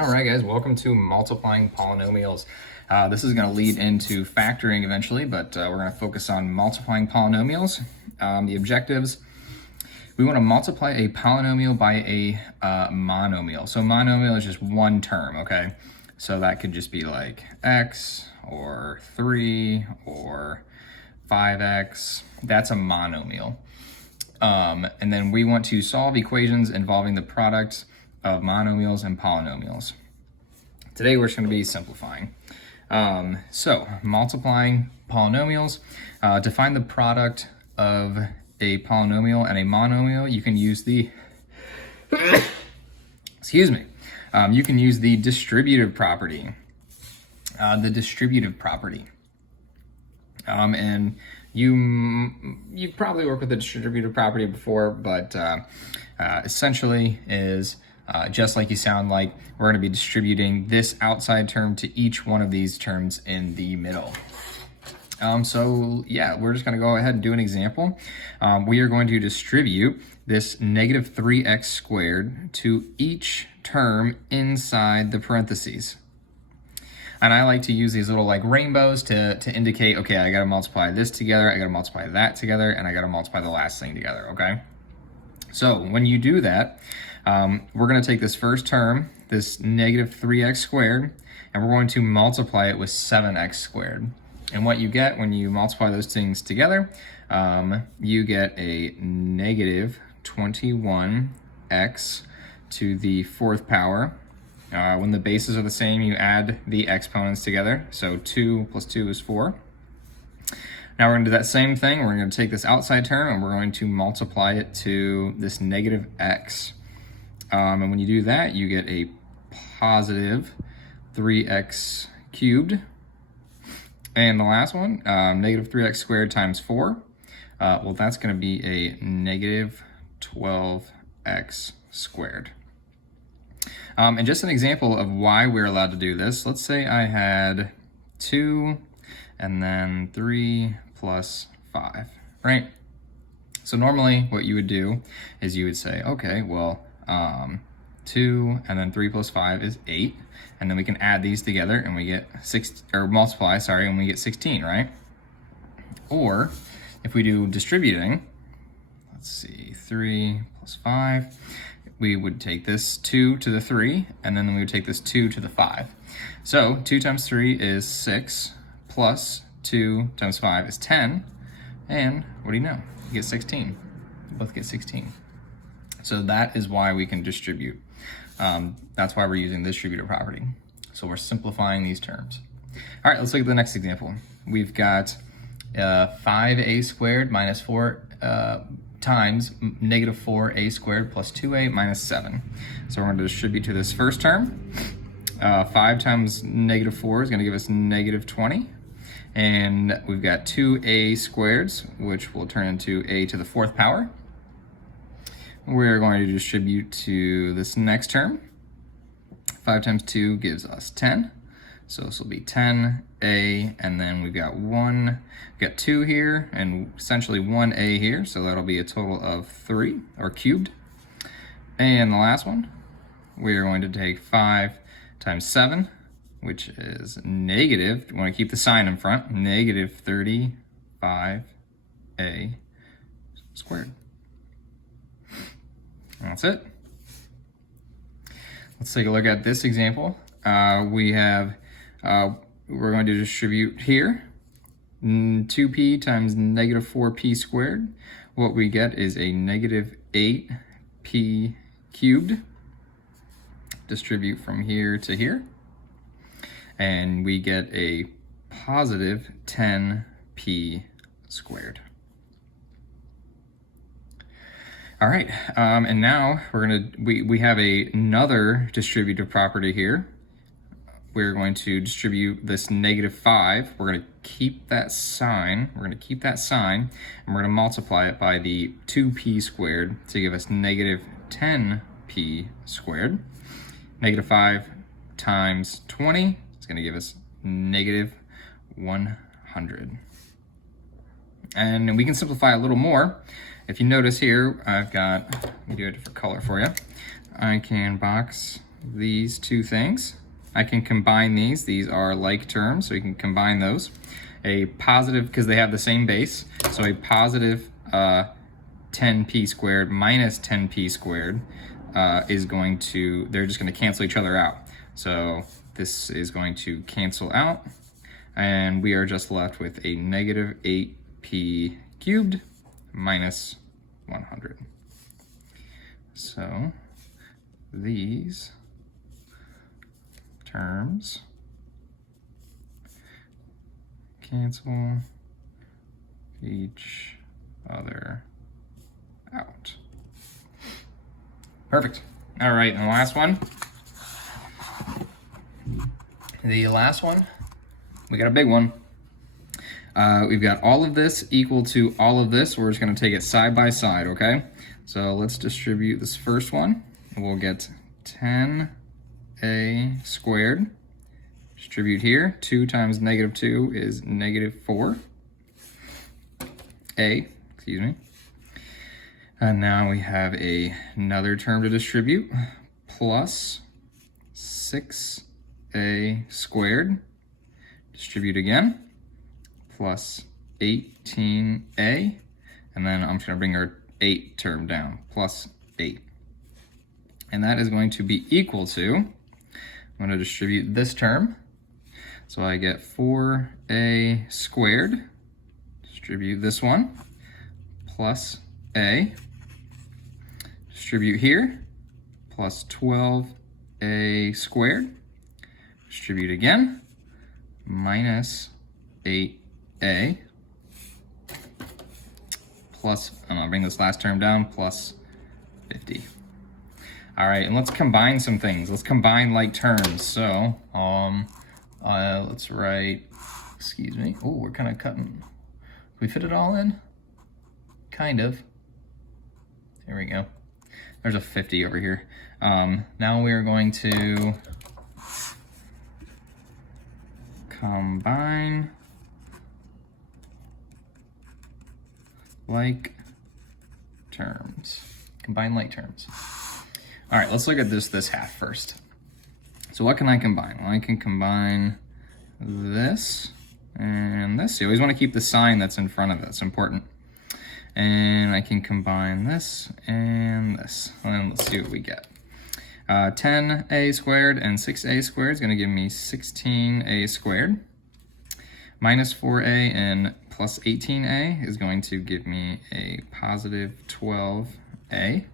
All right, guys, welcome to Multiplying Polynomials. This is going to lead into factoring eventually, but we're going to focus on multiplying polynomials. The objectives, we want to multiply a polynomial by a monomial. So monomial is just one term, okay? So that could just be like x or 3 or 5x. That's a monomial. And then we want to solve equations involving the product of monomials and polynomials. Today we're just going to be simplifying. So multiplying polynomials, to find the product of a polynomial and a monomial, you can use the excuse me, you can use the distributive property. And you've probably worked with the distributive property before, but essentially is just like you sound like, we're going to be distributing this outside term to each one of these terms in the middle. So yeah, we're just going to go ahead and do an example. We are going to distribute this negative 3x squared to each term inside the parentheses. And I like to use these little like rainbows to indicate, okay, I got to multiply this together, I got to multiply that together, and I got to multiply the last thing together, okay? So when you do that, we're going to take this first term, this negative 3x squared, and we're going to multiply it with 7x squared. And what you get when you multiply those things together, you get a negative 21x to the fourth power. When the bases are the same, you add the exponents together. So 2 plus 2 is 4. Now we're going to do that same thing. We're going to take this outside term and we're going to multiply it to this negative x. And when you do that, you get a positive 3x cubed. And the last one, negative 3x squared times 4. Well, that's going to be a negative 12x squared. And just an example of why we're allowed to do this, let's say I had 2 and then 3 plus 5, right? So normally what you would do is you would say, okay, well, 2 and then 3 plus 5 is 8. And then we can add these together and we get multiply, and we get 16, right? Or if we do distributing, let's see, 3 plus 5, we would take this 2 to the 3, and then we would take this 2 to the 5. So 2 times 3 is 6, plus 2 times 5 is 10, and what do you know? You get 16. You both get 16. So that is why we can distribute. That's why we're using the distributive property. So we're simplifying these terms. All right, let's look at the next example. We've got 5a squared minus 4 times negative 4a squared plus 2a minus 7. So we're going to distribute to this first term. 5 times negative 4 is going to give us negative 20. And we've got 2a squareds, which will turn into a to the fourth power. We're going to distribute to this next term. 5 times 2 gives us 10. So this will be 10a, and then we've got 2 here, and essentially 1a here, so that'll be a total of 3, or cubed. And the last one, we're going to take 5 times 7, which is negative, you want to keep the sign in front, negative 35a squared. And that's it. Let's take a look at this example. We're going to distribute here 2p times negative 4p squared. What we get is a negative 8p cubed. Distribute from here to here. And we get a positive 10p squared. All right, and now we have another distributive property here. We're going to distribute this negative 5. We're going to keep that sign. And we're going to multiply it by the 2p squared to give us negative 10p squared. Negative 5 times 20 is going to give us negative 100. And we can simplify a little more. If you notice here, let me do a different color for you. I can box these two things. I can combine these. These are like terms, so you can combine those. A positive, because they have the same base, so a positive 10p squared minus 10p squared is going to, they're just going to cancel each other out. So this is going to cancel out, and we are just left with a negative 8p cubed minus 100. So these terms cancel each other out. Perfect. All right, and the last one. The last one, we got a big one. We've got all of this equal to all of this. We're just going to take it side by side, okay? So let's distribute this first one. We'll get 10a squared. Distribute here. 2 times negative 2 is negative 4. Excuse me. And now we have another term to distribute, plus 6a squared. Distribute again, plus 18a. And then I'm just going to bring our 8 term down, plus 8. And that is going to be equal to, I'm going to distribute this term. So I get 4a squared, distribute this one, plus a, distribute here, plus 12a squared, distribute again, minus 8a, plus, and I'll bring this last term down, plus 50. All right, and let's combine some things. Let's combine like terms. So, let's write, excuse me. Oh, we're kind of cutting. Can we fit it all in? Kind of. There we go. There's a 50 over here. Now we're going to combine like terms. Combine like terms. All right, let's look at this half first. So what can I combine? Well, I can combine this and this. You always want to keep the sign that's in front of it. It's important. And I can combine this and this. And let's see what we get. 10a squared and 6a squared is going to give me 16a squared. Minus 4a and plus 18a is going to give me a positive 12a.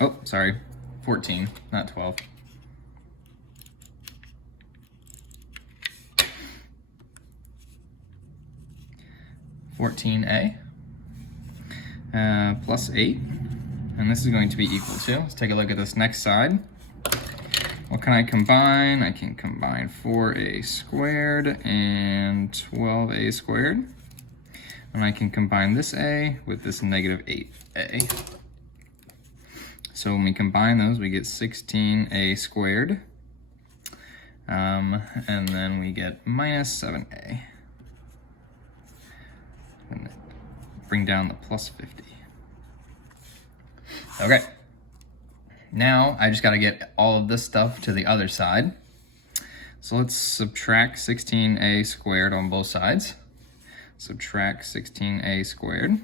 Oh, sorry, 14, not 12. $14a plus 8, and this is going to be equal to, let's take a look at this next side. What can I combine? I can combine 4a squared and 12a squared. And I can combine this a with this negative 8a. So when we combine those, we get 16a squared. And then we get minus 7a. And bring down the plus 50. Okay. Now I just got to get all of this stuff to the other side. So let's subtract 16a squared on both sides. Subtract 16a squared.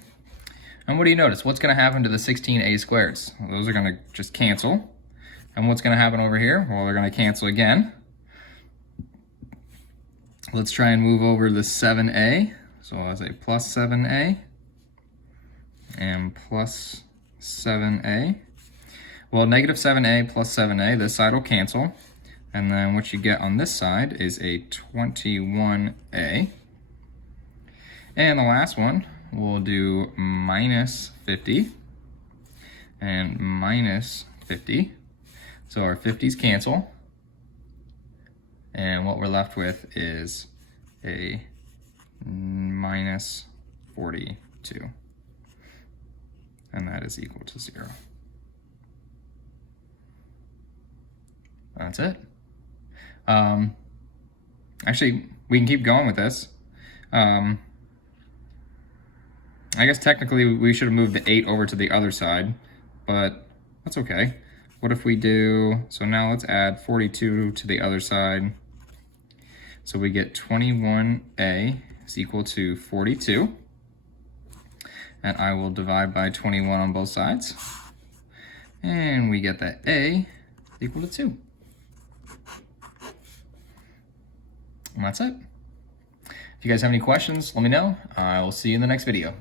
And what do you notice? What's going to happen to the 16a squareds? Well, those are going to just cancel. And what's going to happen over here? Well, they're going to cancel again. Let's try and move over the 7a. So I'll say plus 7a and plus 7a. Well, negative 7a plus 7a, this side will cancel. And then what you get on this side is a 21a. And the last one, we'll do minus 50 and minus 50. So our 50s cancel. And what we're left with is a minus 42. And that is equal to 0. That's it. Actually, we can keep going with this. I guess technically we should have moved the 8 over to the other side, but that's okay. what if we do, so now let's add 42 to the other side. So we get 21a is equal to 42. And I will divide by 21 on both sides. And we get that a is equal to 2. And that's it. If you guys have any questions, let me know. I will see you in the next video.